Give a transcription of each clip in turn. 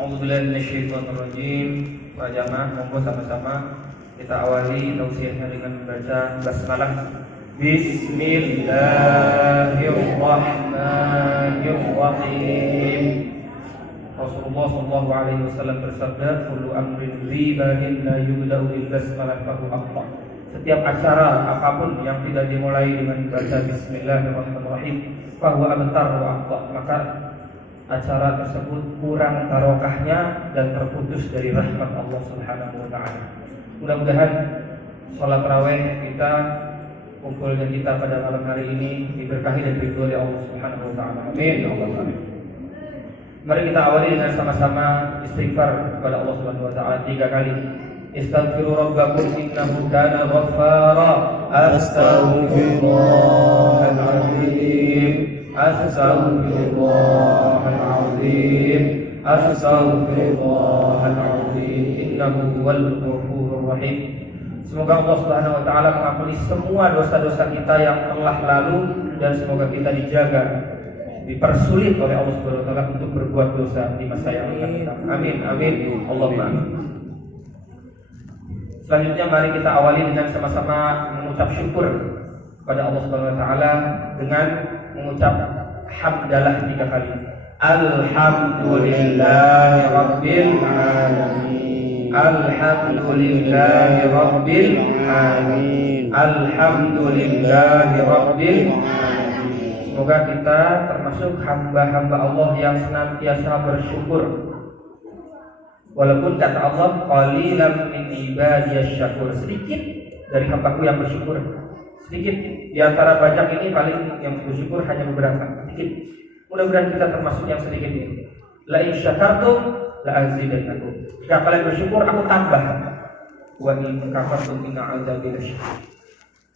A'udzubillahi minasyaitonirrajim. Para jamaah, monggo sama-sama kita awali tausiahnya dengan membaca basmalah. Bismillahirrahmanirrahim. Rasulullah sallallahu alaihi wasallam bersabda, "Kullu amrin ribahin la yubda'u bil basmalah fa huwa aqta." Setiap acara apapun yang tidak dimulai dengan baca bismillahirrahmanirrahim, fa huwa abtar wa aqta, maka acara tersebut kurang barokahnya dan terputus dari rahmat Allah Subhanahu wa taala. Mudah-mudahan salat tarawih kita, kumpulnya kita pada malam hari ini diberkahi dan diridhoi oleh Allah Subhanahu wa taala. Amin ya Allah. Mari kita awali dengan sama-sama istighfar kepada Allah Subhanahu wa taala 3 kali. Istaghfiru rabbakum innahu kana ghaffara. Astaghfirullahaladzim. Astaghfirullahaladzim. Astaghfirullahaladzim. Innahu huwal ghafurur rahim. Semoga Allah Subhanahu wa taala mengampuni semua dosa-dosa kita yang telah lalu, dan semoga kita dijaga, dipersulit oleh Allah Subhanahu wa taala untuk berbuat dosa di masa yang akan datang. Amin amin Allahumma amin. Selanjutnya mari kita awali dengan sama-sama mengucap syukur kepada Allah Subhanahu wa taala dengan mengucap hamdalah 3 kali. Alhamdulillahi rabbil alamin. Alhamdulillahi rabbil alamin. Alhamdulillahi rabbil alamin. Semoga kita termasuk hamba-hamba Allah yang senantiasa bersyukur. Walaupun kata Allah, qalilan min ibadiyasy syakur, sedikit dari hambaku yang bersyukur. Sedikit di antara banyak ini, paling yang bersyukur hanya beberapa, sedikit. Mudah-mudahan kita termasuk yang sedikit ini. La in syakartum la azidannakum. Jika kalian bersyukur, aku tambah. Wa in kafartum inna 'adzabi lasyadid.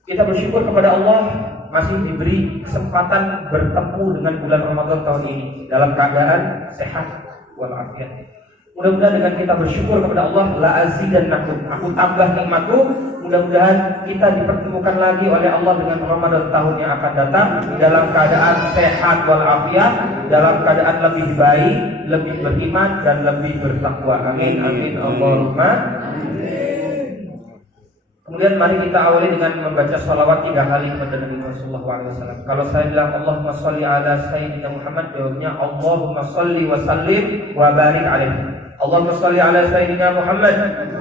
Kita bersyukur kepada Allah masih diberi kesempatan bertemu dengan bulan Ramadan tahun ini dalam keadaan sehat walafiat. Mudah-mudahan dengan kita bersyukur kepada Allah, la azidannakum, aku tambah nikmatku. Mudah-mudahan kita dipertemukan lagi oleh Allah dengan Ramadan tahun yang akan datang dalam keadaan sehat walafiat, dalam keadaan lebih baik, lebih beriman dan lebih bertakwa. Amin amin Allahumma. Kemudian mari kita awali dengan membaca salawat 3 kali kepada Nabi Muhammad SAW. Kalau saya bilang Allahumma sholli ala Sayyidina Muhammad, jawabnya Allahumma sholli wa sallim wa barik alaihi. Allahumma sholli ala Sayyidina Muhammad.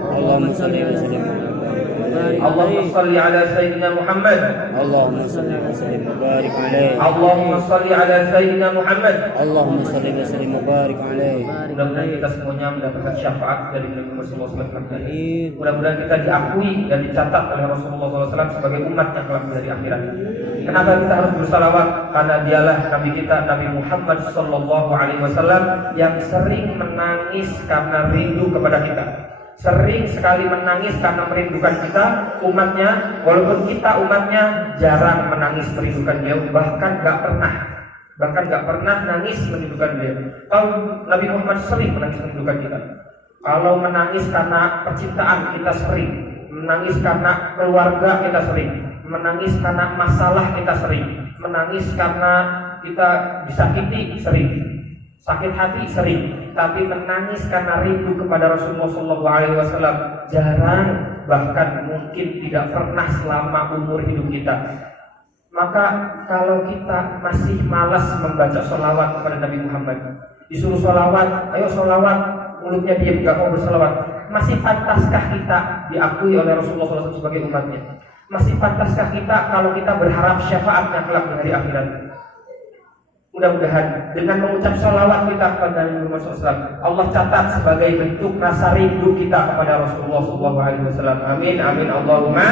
Allahumma sholli ala Sayyidina Muhammad. Allahumma sholli ala Sayyidina Muhammad. Allahumma sholli wa sallim wa barik alaihi. Allahumma sholli ala Sayyidina Muhammad. Allahumma sholli wa sallim wa barik alaihi. Mudah-mudahan kita semuanya mendapatkan syafaat dari Nabi Muhammad SAW. Mudah-mudahan kita diakui dan dicatat oleh Rasulullah SAW sebagai umat yang kelak dari akhirat. Kenapa kita harus bersalawat? Karena dialah Nabi kita, Nabi Muhammad SAW, yang sering menangis karena rindu kepada kita. Sering sekali menangis karena merindukan kita, umatnya. Walaupun kita umatnya jarang menangis merindukan beliau, bahkan gak pernah nangis merindukan beliau. Kalau Nabi Muhammad sering menangis merindukan kita. Kalau menangis karena percintaan, kita sering. Menangis karena keluarga, kita sering. Menangis karena masalah, kita sering. Menangis karena kita disakiti, sering. Sakit hati, sering. Tapi menangis karena rindu kepada Rasulullah SAW jarang, bahkan mungkin tidak pernah selama umur hidup kita. Maka kalau kita masih malas membaca sholawat kepada Nabi Muhammad, disuruh sholawat, ayo sholawat, mulutnya diam, gak mau bersolawat, masih pantaskah kita diakui oleh Rasulullah SAW sebagai umatnya? Masih pantaskah kita kalau kita berharap syafaatnya kelak di hari akhirat? Mudah-mudahan dengan mengucap sholawat kita kepada Nabi Muhammad SAW, Allah catat sebagai bentuk rasa rindu kita kepada Rasulullah SAW. Amin amin Allahumma.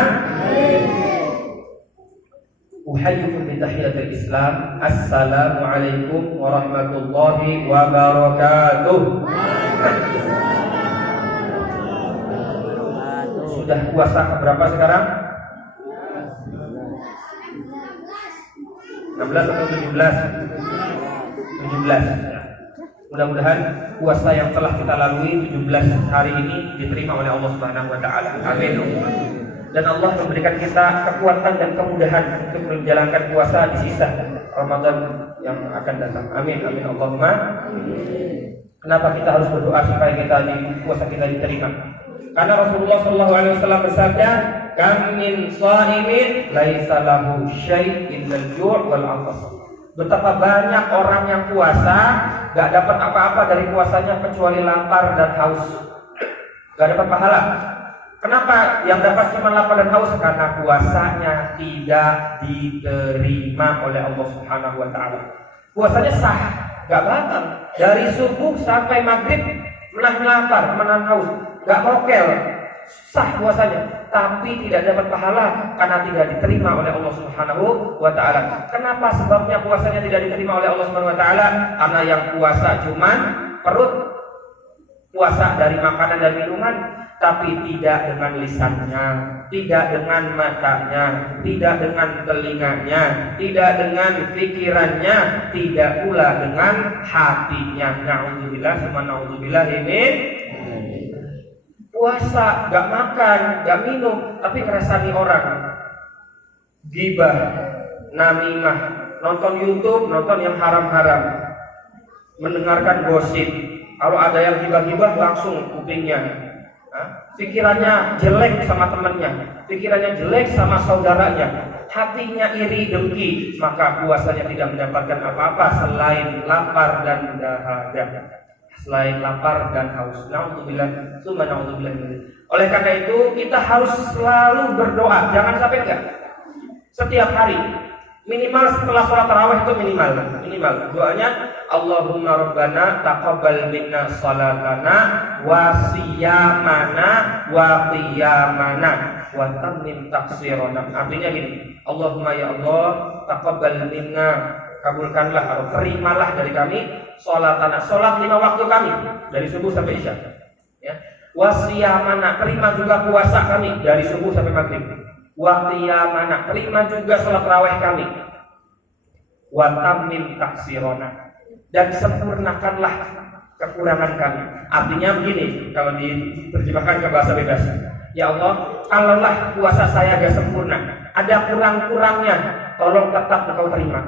Uhayyukum bi tahiyatil Islam. Assalamualaikum warahmatullahi wabarakatuh. Sudah puasa keberapa sekarang? 16 atau 17? 17. Mudah-mudahan puasa yang telah kita lalui 17 hari ini diterima oleh Allah Subhanahu wa taala. Amin. Dan Allah memberikan kita kekuatan dan kemudahan untuk menjalankan puasa di sisa Ramadan yang akan datang. Amin amin Allahumma. Kenapa kita harus berdoa supaya puasa kita diterima? Karena Rasulullah SAW bersabda, "Kam min sha'imin laisa lahu syai' illal ju' wal 'atas." Betapa banyak orang yang puasa gak dapat apa-apa dari puasanya kecuali lapar dan haus. Gak dapat pahala. Kenapa yang dapat cuma lapar dan haus? Karena puasanya tidak diterima oleh Allah Subhanahu wa taala. Puasanya sah, gak batal. Dari subuh sampai maghrib menahan lapar, menahan haus, gak mokel, sah puasanya, tapi tidak dapat pahala karena tidak diterima oleh Allah Subhanahu wa taala. Kenapa sebabnya puasanya tidak diterima oleh Allah Subhanahu wa taala? Karena yang puasa cuman perut, puasa dari makanan dan minuman, tapi tidak dengan lisannya, tidak dengan matanya, tidak dengan telinganya, tidak dengan pikirannya, tidak pula dengan hatinya. Na'udzubillah, summa na'udzubillah. Ini puasa, gak makan, gak minum, tapi ngerasani orang, gibah, namimah, nonton YouTube, nonton yang haram-haram, mendengarkan gosip. Kalau ada yang gibah-gibah langsung kupingnya. Pikirannya jelek sama temannya, pikirannya jelek sama saudaranya, hatinya iri dengki, maka puasanya tidak mendapatkan apa-apa selain lapar dan dahaga, selain lapar dan haus. Na'udzubillah, summa na'udzubillah. Oleh karena itu kita harus selalu berdoa, jangan sampai enggak. Setiap hari minimal setelah sholat tarawih itu minimal doanya, Allahumma rabbana taqabbal minna salatana wa siyamana wa qiyamana wa tammim taqsirana. Artinya gini, Allahumma ya Allah, taqabbal minna, kabulkanlah atau terimalah dari kami salatana, salat 5 waktu kami dari subuh sampai isya, ya. Wa siyamana, terima juga puasa kami dari subuh sampai maghrib. Wa qiyamana, terima juga salat tarawih kami. Wa tammim taqsirana, dan sempurnakanlah kekurangan kami. Artinya begini, kalau diterjemahkan ke bahasa bebas, ya Allah, kalaulah puasa saya agak sempurna, ada kurang-kurangnya, tolong tetap Engkau terima.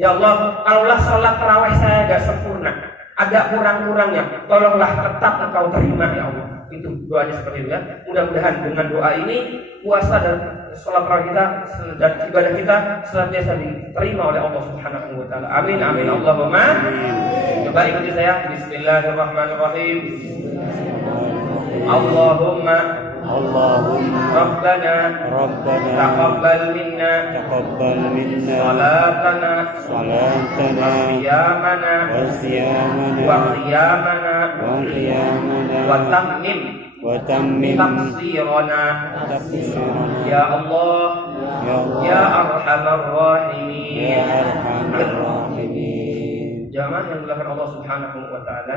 Ya Allah, kalaulah sholat tarawih saya agak sempurna, ada kurang-kurangnya, tolonglah tetap Engkau terima ya Allah. Itu doanya seperti itu ya. Mudah-mudahan dengan doa ini puasa dan sholat tarawih kita dan ibadah kita senantiasa diterima oleh Allah Subhanahu wa taala. Amin amin Allahumma. Coba ikuti saya. Bismillahirrahmanirrahim. Allahumma Rabbana taqabbal minna salatana wa siyamana wa qiyamana wa tammim taqsirana ya Allah ya arhamar rahimin. Jamaah yang dimuliakan Allah Subhanahu wa taala,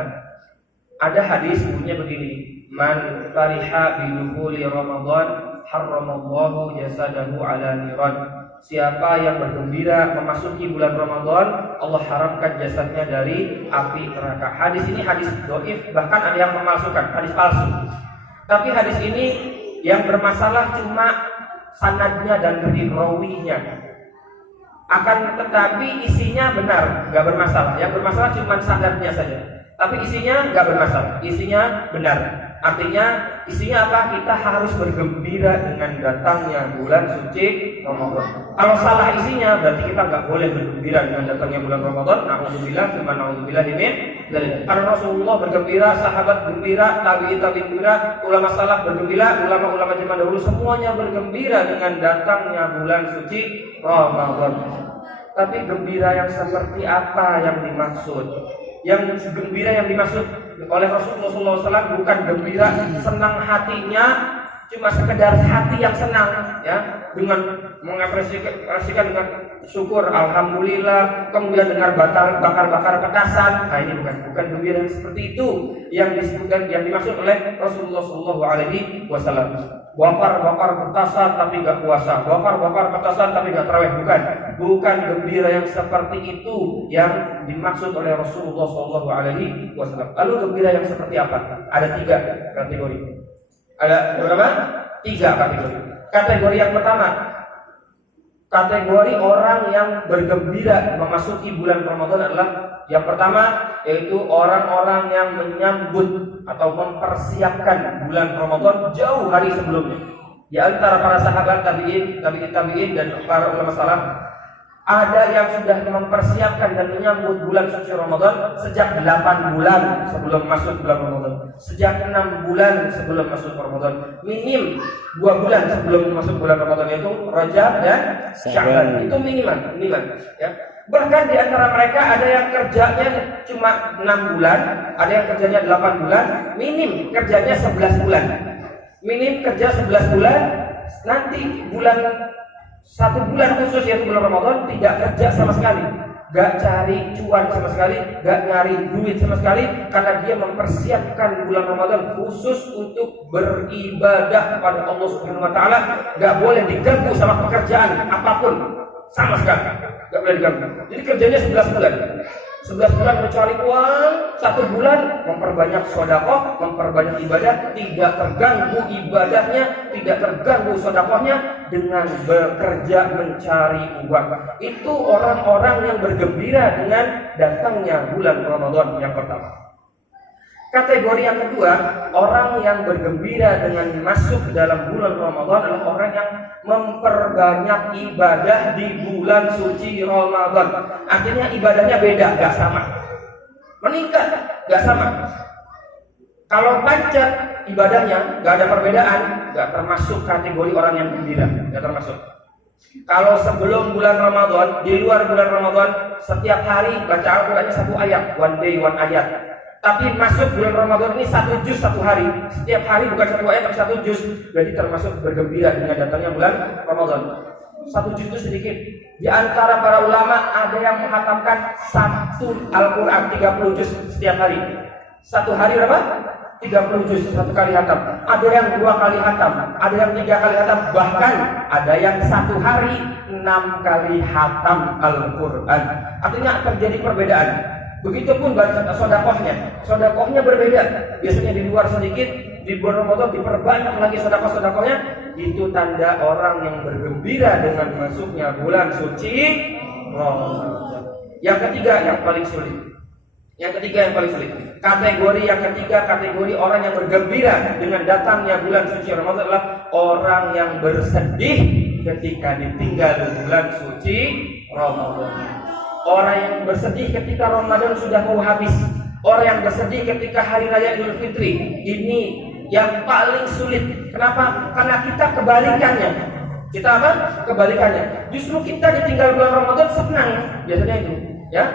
ada hadis bunyinya begini, man fariha bi dukhuli Ramadan harramallahu jasadahu ala niran. Siapa yang bergembira memasuki bulan Ramadan, Allah haramkan jasadnya dari api neraka. Hadis ini hadis dhaif, bahkan ada yang memalsukan, hadis palsu. Tapi hadis ini yang bermasalah cuma sanadnya dan rawinya. Akan tetapi isinya benar, enggak bermasalah. Yang bermasalah cuma sanadnya saja. Tapi isinya enggak bermasalah, isinya benar. Artinya isinya apa? Kita harus bergembira dengan datangnya bulan suci Ramadan. Kalau salah isinya berarti kita enggak boleh bergembira dengan datangnya bulan Ramadan. Na'udzubillah, na'udzubillah min dzalik. Karena Rasulullah bergembira, sahabat gembira, tabi'in gembira, ulama salaf bergembira, ulama-ulama zaman dahulu semuanya bergembira dengan datangnya bulan suci Ramadan. Tapi gembira yang seperti apa yang dimaksud? Yang gembira yang dimaksud oleh Rasulullah SAW bukan gembira senang hatinya, cuma sekedar hati yang senang, ya, dengan mengapresiasikan dengan syukur, alhamdulillah, kemudian dengar bakar petasan. Nah, ini bukan gembira yang seperti itu yang disebutkan, yang dimaksud oleh Rasulullah SAW. Bakar petasan tapi gak puasa, bakar petasan tapi gak tarawih, bukan gembira yang seperti itu yang dimaksud oleh Rasulullah SAW. Lalu gembira yang seperti apa? Ada 3 kategori. Ada berapa? 3 kategori. Kategori yang pertama, kategori orang yang bergembira memasuki bulan Ramadan adalah Yang pertama yaitu orang-orang yang menyambut atau mempersiapkan bulan Ramadan jauh hari sebelumnya. Di antara para sahabat tabi'in dan para ulama salaf, ada yang sudah mempersiapkan dan menyambut bulan suci Ramadan sejak 8 bulan sebelum masuk bulan Ramadan, sejak 6 bulan sebelum masuk Ramadan, minim 2 bulan sebelum masuk bulan Ramadan, itu Rajab dan Sya'ban. Itu minimal ya. Bahkan di antara mereka ada yang kerjanya cuma 6 bulan, ada yang kerjanya 8 bulan, minim kerjanya 11 bulan. Minim kerja 11 bulan, nanti bulan 1 bulan khusus yaitu bulan Ramadan tidak kerja sama sekali, gak cari cuan sama sekali, gak nyari duit sama sekali, karena dia mempersiapkan bulan Ramadan khusus untuk beribadah kepada Allah Subhanahu Wa Taala. Gak boleh diganggu sama pekerjaan apapun sama sekali, gak boleh diganggu. Jadi kerjanya 11 bulan. 11 bulan mencari uang, 1 bulan memperbanyak sedekah, memperbanyak ibadah, tidak terganggu ibadahnya, tidak terganggu sedekahnya dengan bekerja mencari uang. Itu orang-orang yang bergembira dengan datangnya bulan Ramadan yang pertama. Kategori yang kedua, orang yang bergembira dengan masuk dalam bulan Ramadan adalah orang yang memperbanyak ibadah di bulan suci Ramadan. Artinya ibadahnya beda, gak sama. Meningkat, gak sama. Kalau pancet ibadahnya gak ada perbedaan, gak termasuk kategori orang yang gembira, gak termasuk. Kalau sebelum bulan Ramadan, di luar bulan Ramadan, setiap hari baca Al-Qurannya 1 ayat, one day one ayat. Tapi masuk bulan Ramadan ini 1 juz 1 hari. Setiap hari bukan 1 ayat tapi 1 juz. Berarti termasuk bergembira dengan datangnya bulan Ramadan. 1 juz itu sedikit. Di antara para ulama ada yang menghatamkan 1 Al-Quran 30 juz setiap hari. 1 hari berapa? 30 juz 1 kali hatam. Ada yang 2 kali hatam, ada yang 3 kali hatam, bahkan ada yang 1 hari 6 kali hatam Al-Quran. Artinya terjadi perbedaan. Begitupun baca sodakohnya berbeda. Biasanya di luar sedikit, di bulan Ramadan diperbanyak lagi sodakohnya. Itu tanda orang yang bergembira dengan masuknya bulan suci Ramadan. Yang ketiga yang paling sulit. Kategori yang ketiga, kategori orang yang bergembira dengan datangnya bulan suci Ramadan adalah orang yang bersedih ketika ditinggal bulan suci Ramadan. Orang yang bersedih ketika Ramadan sudah mau habis. Orang yang bersedih ketika Hari Raya Idul Fitri. Ini yang paling sulit. Kenapa? Karena kita kebalikannya. Kita apa? Kebalikannya. Justru kita ditinggal bulan Ramadan senang. Biasanya itu, ya.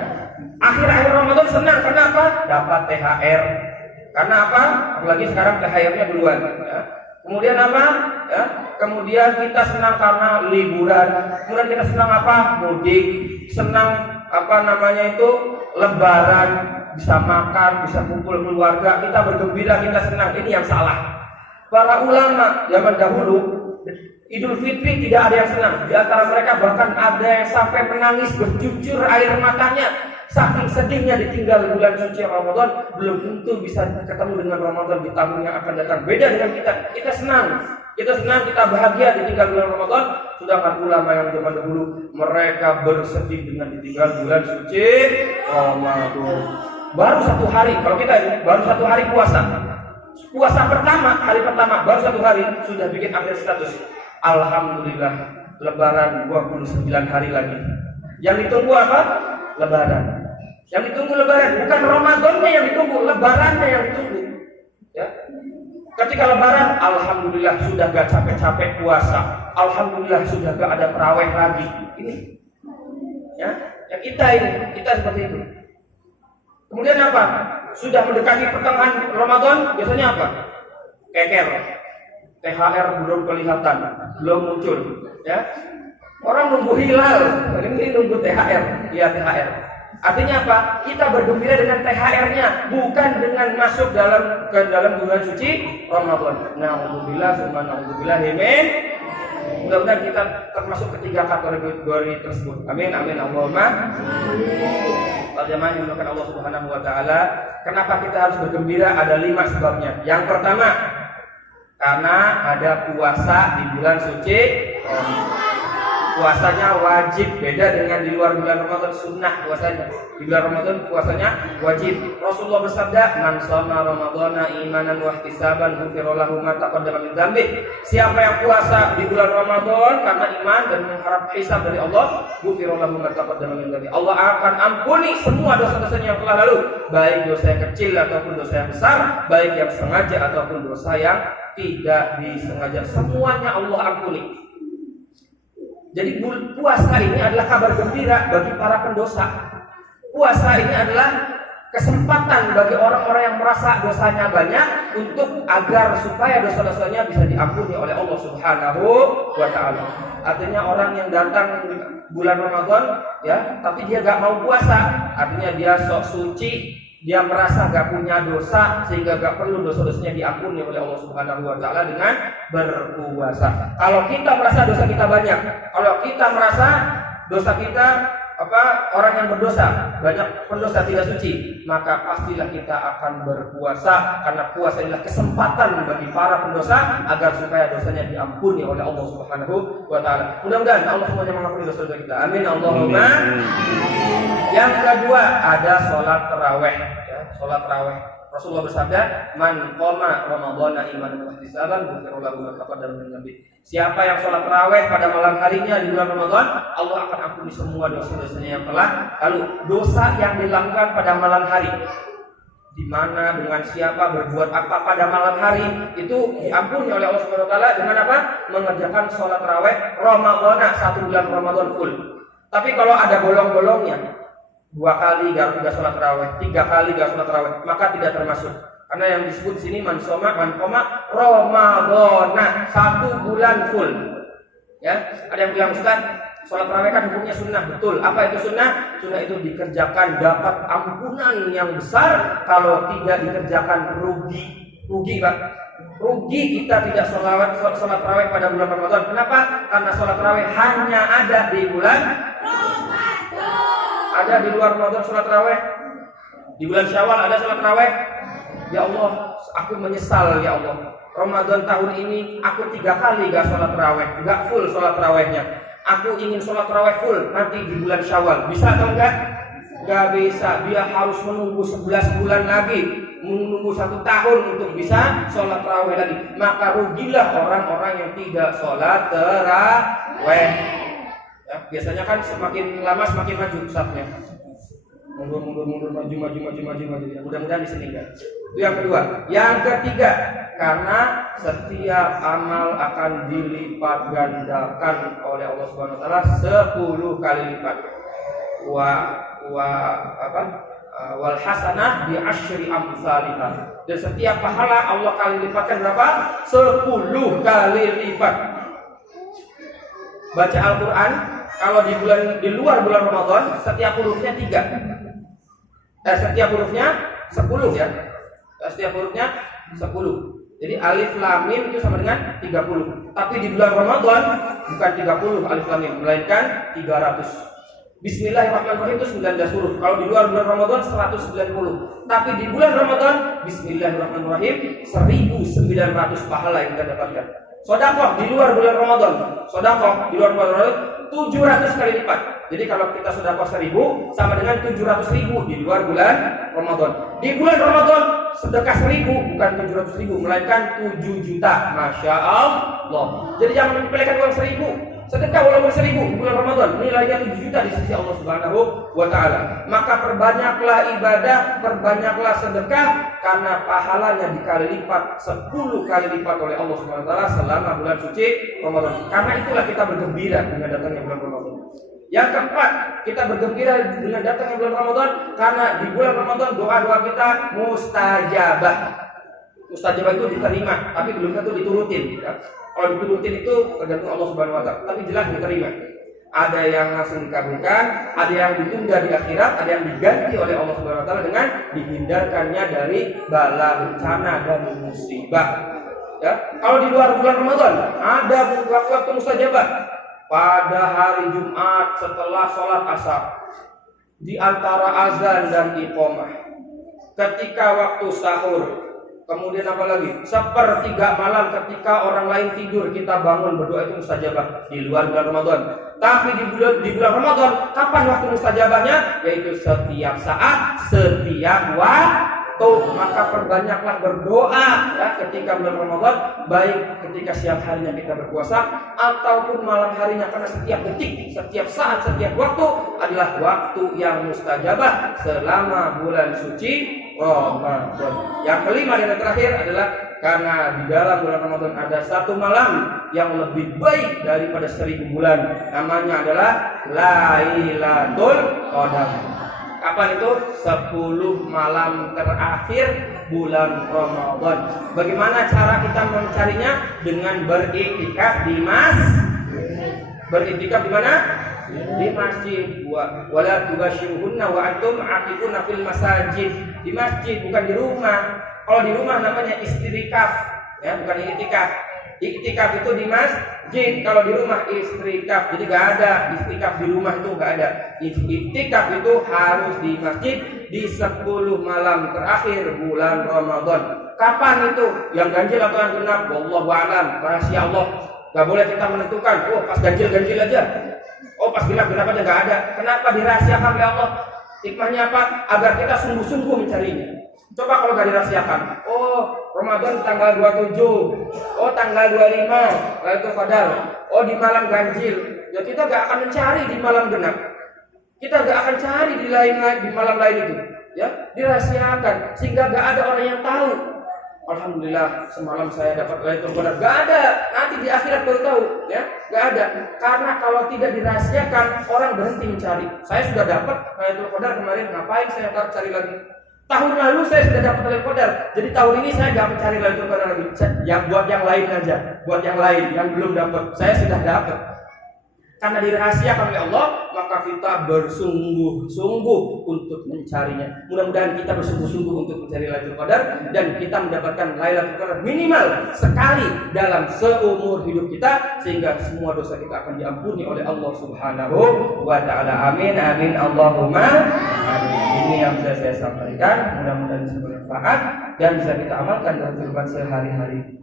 Akhir-akhir Ramadan senang. Kenapa? Dapat THR. Karena apa? Apalagi sekarang THR-nya duluan, ya. Kemudian apa? Ya. Kemudian kita senang karena liburan. Kemudian kita senang apa? Mudik. Senang lebaran, bisa makan, bisa kumpul keluarga, kita bergembira, kita senang. Ini yang salah. Para ulama zaman dahulu Idul Fitri tidak ada yang senang. Di antara mereka bahkan ada yang sampai menangis bercucur air matanya, saking sedihnya ditinggal bulan suci Ramadan. Belum tentu bisa ketemu dengan Ramadan di tahun yang akan datang. Beda dengan kita. Kita senang, kita bahagia ditinggal bulan Ramadan. Sedangkan ulama yang zaman dahulu mereka bersedih dengan ditinggal bulan suci Ramadan. Baru 1 hari, kalau kita ini baru 1 hari puasa. Puasa pertama, hari pertama baru 1 hari sudah bikin update status. Alhamdulillah, lebaran 29 hari lagi. Yang ditunggu apa? Lebaran. Yang ditunggu lebaran, bukan Ramadannya yang ditunggu, lebarannya yang ditunggu. Ya. Ketika lebaran, alhamdulillah sudah gak capek-capek puasa. Alhamdulillah sudah gak ada tarawih lagi. Ini, ya kita seperti itu. Kemudian apa? Sudah mendekati pertengahan Ramadan, biasanya apa? Keker. THR belum kelihatan, belum muncul. Ya, orang nunggu hilal, ini nunggu THR. Ya THR. Artinya apa? Kita bergembira dengan THR-nya, bukan dengan masuk ke dalam bulan suci Ramadan. Na'udzubillah, summa na'udzubillah, amin. Mudah-mudahan kita termasuk ketiga kategori tersebut. Amin, amin, Allahumma. Jemaah yang dimuliakan Allah Subhanahu wa taala, kenapa kita harus bergembira? Ada 5 sebabnya. Yang pertama, karena ada puasa di bulan suci Ramadan. puasanya wajib, beda dengan di luar bulan Ramadan sunnah puasanya. Di bulan Ramadan puasanya wajib. Rasulullah bersabda, "Man shoma ramadhana imanan wa ihtisaban ghufira lahu ma taqaddama min dzambi." Siapa yang puasa di bulan Ramadan karena iman dan mengharap hisab dari Allah, ghufira lahu ma taqaddama min dzambi. Allah akan ampuni semua dosa-dosanya yang telah lalu, baik dosa yang kecil ataupun dosa yang besar, baik yang sengaja ataupun dosa yang tidak disengaja. Semuanya Allah ampuni. Jadi puasa ini adalah kabar gembira bagi para pendosa. Puasa ini adalah kesempatan bagi orang-orang yang merasa dosanya banyak untuk agar supaya dosa-dosanya bisa diampuni oleh Allah Subhanahu wa taala. Artinya orang yang datang bulan Ramadan ya, tapi dia gak mau puasa, artinya dia sok suci, dia merasa gak punya dosa sehingga gak perlu dosa-dosanya diampuni oleh Allah Subhanahu wa taala dengan berpuasa. Kalau kita merasa dosa kita banyak, kalau kita merasa dosa kita orang yang berdosa, banyak pendosa tidak suci, maka pastilah kita akan berpuasa, karena puasa adalah kesempatan bagi para pendosa agar supaya dosanya diampuni oleh Allah Subhanahu wa taala. Mudah-mudahan Allah semuanya mengampuni dosa-dosa kita. Amin Allahumma. Yang kedua ada sholat tarawih ya, sholat tarawih. Rasulullah bersabda, "Man qoma ramadhana imanan wa ihtisaban ghufira lahu ma taqaddama min dzambi." Siapa yang sholat tarawih pada malam harinya di bulan Ramadan, Allah akan ampuni semua dosa-dosanya yang telah lalu. Dosa yang dilakukan pada malam hari, di mana, dengan siapa, berbuat apa pada malam hari, itu diampuni oleh Allah Subhanahu wa taala dengan apa? Mengerjakan sholat tarawih Ramadhana, 1 bulan Ramadan full. Tapi kalau ada bolong-bolongnya, 2 kali gak sholat tarawih, 3 kali gak sholat tarawih, maka tidak termasuk. Karena yang disebut di sini man qoma Ramadhana, 1 bulan full. Ya, ada yang bilang, "Ustaz, sholat tarawih kan hukumnya sunnah." Betul. Apa itu sunnah? Sunnah itu dikerjakan dapat ampunan yang besar. Kalau tidak dikerjakan rugi Pak. Rugi kita tidak sholat tarawih pada bulan Ramadan. Kenapa? Karena sholat tarawih hanya ada di bulan Ramadan. Ada di luar Ramadan sholat tarawih. Di bulan Syawal ada sholat tarawih. Ya Allah, aku menyesal ya Allah. Ramadan tahun ini aku 3 kali gak sholat tarawih, gak full sholat tarawihnya. Aku ingin sholat tarawih full nanti di bulan Syawal. Bisa atau enggak? Gak bisa. Dia harus menunggu 11 bulan lagi, menunggu 1 tahun untuk bisa sholat tarawih lagi. Maka rugilah orang-orang yang tidak sholat tarawih. Ya, biasanya kan semakin lama semakin maju safnya. Mundur, maju. Mudah-mudahan di sini enggak. Itu yang kedua. Yang ketiga, karena setiap amal akan dilipat gandakan oleh Allah Subhanahu wa taala 10 kali lipat. Wal hasanah bi asyri amsalihah. Dan setiap pahala Allah kali lipatkan berapa? 10 kali lipat. Baca Al-Qur'an kalau di luar bulan Ramadan setiap hurufnya 3. Setiap hurufnya 10 ya. Setiap hurufnya 10. Jadi alif lam mim itu sama dengan 30. Tapi di bulan Ramadan bukan 30 alif lam mim, melainkan 300. Bismillahirrahmanirrahim itu 19 huruf. Kalau di luar bulan Ramadan 190. Tapi di bulan Ramadan Bismillahirrahmanirrahim 1900 pahala yang kita dapatkan. Sedekah di luar bulan Ramadan, sedekah di luar bulan Ramadan 700 kali lipat. Jadi kalau kita sedekah 1000 sama dengan 700.000 di luar bulan Ramadan. Di bulan Ramadan sedekah 1000 bukan 700.000 melainkan 7 juta. Masya Allah. Jadi jangan menyepelekan uang 1000. Sedekah walaupun 1000 di bulan Ramadan nilainya 7 juta di sisi Allah Subhanahu wa taala. Maka perbanyaklah ibadah, perbanyaklah sedekah karena pahalanya dikali lipat 10 kali lipat oleh Allah Subhanahu wa taala selama bulan suci Ramadan. Karena itulah kita bergembira dengan datangnya bulan Ramadan. Yang keempat, kita bergembira dengan datangnya bulan Ramadan karena di bulan Ramadan doa-doa kita mustajabah. Mustajabah itu diterima, tapi belum tentu diturutin. Ya. Kalau diturutin itu tergantung Allah Subhanahu wa taala, tapi jelas diterima. Ada yang langsung dikabulkan, ada yang ditunda di akhirat, ada yang diganti oleh Allah Subhanahu wa taala dengan dihindarkannya dari bala bencana dan musibah. Ya, kalau di luar bulan Ramadan ada waktu mustajabah. Pada hari Jumat setelah sholat asar, di antara azan dan iqamah, ketika waktu sahur, kemudian apa lagi? 1/3 malam ketika orang lain tidur kita bangun berdoa, itu mustajabah di luar bulan Ramadan. Tapi di bulan Ramadan, kapan waktu mustajabahnya? Yaitu setiap saat, setiap waktu. Maka perbanyaklah berdoa ya ketika bulan Ramadan, baik ketika siang harinya kita berpuasa ataupun malam harinya, karena setiap detik, setiap saat, setiap waktu adalah waktu yang mustajabah selama bulan suci Ramadan. Yang kelima dan terakhir adalah karena di dalam bulan Ramadan ada satu malam yang lebih baik daripada 1000 bulan. Namanya adalah Lailatul Qadar. Kapan itu? 10 malam terakhir bulan Ramadan. Bagaimana cara kita mencarinya? Dengan beriktikaf di beriktikaf di mana? Di masjid. Wala tubashiruhunna wa antum aqifuna fil masajid. Di masjid, bukan di rumah. Kalau di rumah namanya istirikaf, ya, bukan iktikaf. Iktikaf itu di masjid, kalau di rumah istirikaf. Jadi nggak ada istikaf di rumah, itu nggak ada. Iktikaf itu harus di masjid di 10 malam terakhir bulan Ramadan. Kapan itu? Yang ganjil atau yang genap? Wallahu a'lam, rahasia Allah. Nggak boleh kita menentukan. Oh, pas ganjil aja. Oh, pas genap aja, nggak ada. Kenapa dirahasiakan oleh Allah? Hikmahnya apa? Agar kita sungguh-sungguh mencarinya. Coba kalau gak dirahasiakan, oh Ramadan tanggal 27, oh tanggal 25, Lailatul Qadar, oh di malam ganjil, ya kita gak akan mencari di malam genap, kita gak akan cari di malam lain itu, ya dirahasiakan sehingga gak ada orang yang tahu. Alhamdulillah semalam saya dapat Lailatul Qadar, gak ada, nanti di akhirat baru tahu, ya gak ada, karena kalau tidak dirahasiakan orang berhenti mencari. Saya sudah dapat Lailatul Qadar kemarin, ngapain saya cari lagi? Tahun lalu saya sudah dapat Lailatul Qadar, jadi tahun ini saya nggak mencari Lailatul Qadar lagi. Ya buat yang lain aja, buat yang lain yang belum dapat. Saya sudah dapat. Karena dirahasiakan oleh Allah, maka kita bersungguh-sungguh untuk mencarinya. Mudah-mudahan kita bersungguh-sungguh untuk mencari Lailatul Qadar dan kita mendapatkan Lailatul Qadar minimal sekali dalam seumur hidup kita, sehingga semua dosa kita akan diampuni oleh Allah Subhanahu wa taala. Amin amin Allahumma amin. Ini yang bisa saya sampaikan, mudah-mudahan bisa bermanfaat dan bisa kita amalkan dalam kehidupan sehari-hari.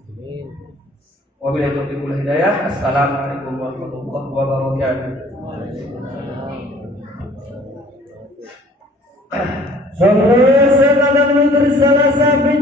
Wabillahi taufiq wal hidayah. Assalamualaikum warahmatullahi wabarakatuh. Sallallahu alaihi wasallam.